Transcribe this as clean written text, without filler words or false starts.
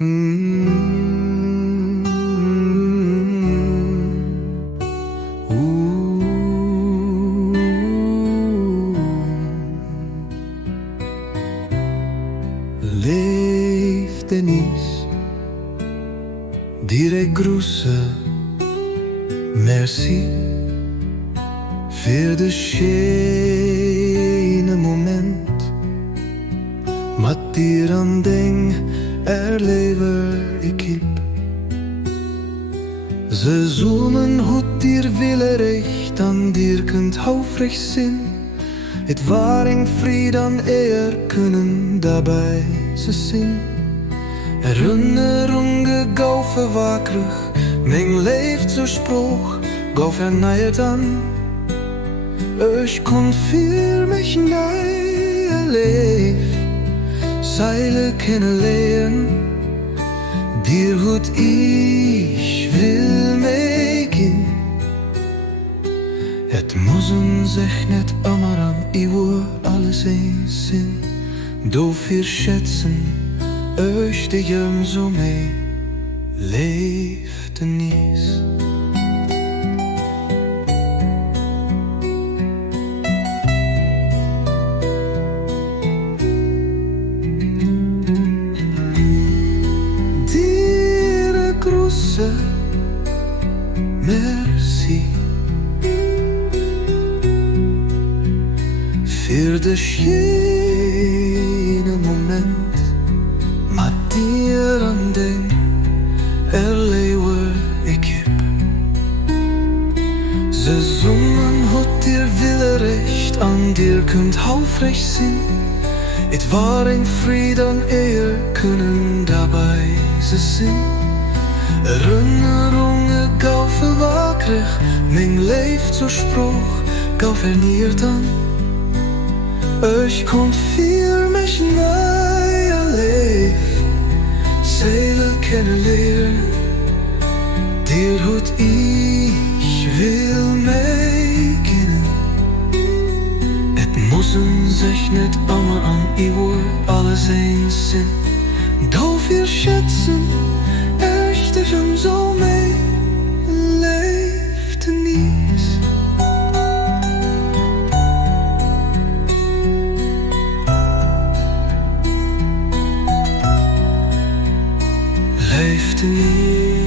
Mm. Ooh. Leef Denise, direct groese, merci für de schöne Moment. Met dir aan denk, erlever ik heb. Ze zoomen goed dir willen recht, aan dir kunt aufrecht zijn. Het waren Fried aan eer kunnen daarbij ze zien. Erinnerungen gauw verwakrig, mijn leeft zo sproch, gauw verneiert an. Ich kon für mich neu erlebt, Seile kennenlernen, dir gut ich will meegehen. Het moesten zich net immer an Iwoer alles eens zijn. Dafür schätzen, euch die jong zo mee, leeft Denise. Merci für de schöne Moment, met dir aan denk, erlever ik heb. Ze zongen goed dir willen recht, aan dir kunt aufrecht zijn. Het waren Fried aan eer kunnen daarbij ze zijn. Erinnerungen gauw verwakrig, mijn leeft zo sproch, gauw verniert an. Ich kon für mich neu erlebt, Seele kennenlernen, dir gut ich will meekennen. Het moesten sich net immer an Iwoer alles eens zijn. Dafür schätzen, dich om zo mee, leeft Denise. Leeft Denise.